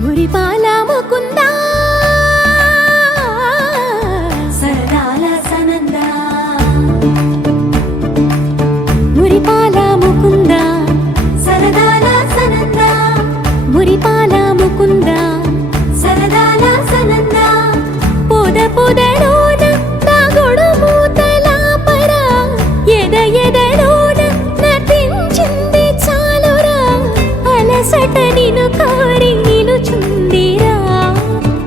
మురిపాల ముకుంద సరదాల సనంద మురిపాల ముకుంద సరదాల సనంద మురిపాల ముకుంద సరదాల సనంద పొద పొదలోన నాగొడు మూతలాపర ఎద ఎదలోన నటించింది చాలురా అలసట నిను కోరి నిలుచుందిరా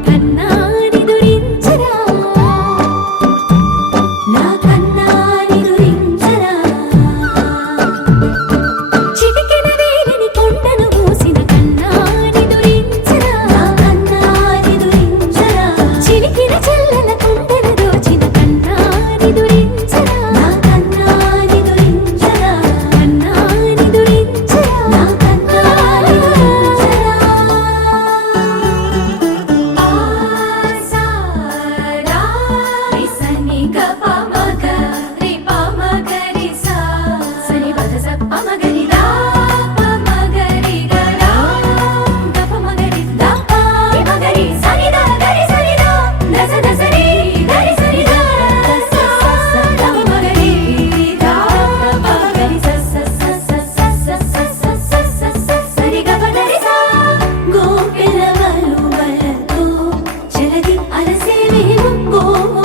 కన్నాని దురించరా నా కన్నాని దురించరా చిటికెన వేలిని కొండను మూసిన కన్నాని దురించరా నా కన్నాని దురించరా చిలికిన చెల్లెల కొండను దోచిన కన్నాని దురించరా నా కన్నాని దురించరా కన్నాని దురించరా నా కన్నాని దురించరా ఆసారా రిసని గప మగ రి ప మగ రి సా సని పద స ప మగ రి దా ప మగ రి గ రా గప మగ రి దా ప రి మగ రి సని దా గ రి సని దా దస దస రి ద రి సని దా స స ద మగ రి దా ప మగ రి స స స స స స స స స స సరి గ ప ద రి సా గోపిల వలువలతో చెలగి అలసేవేమో గోము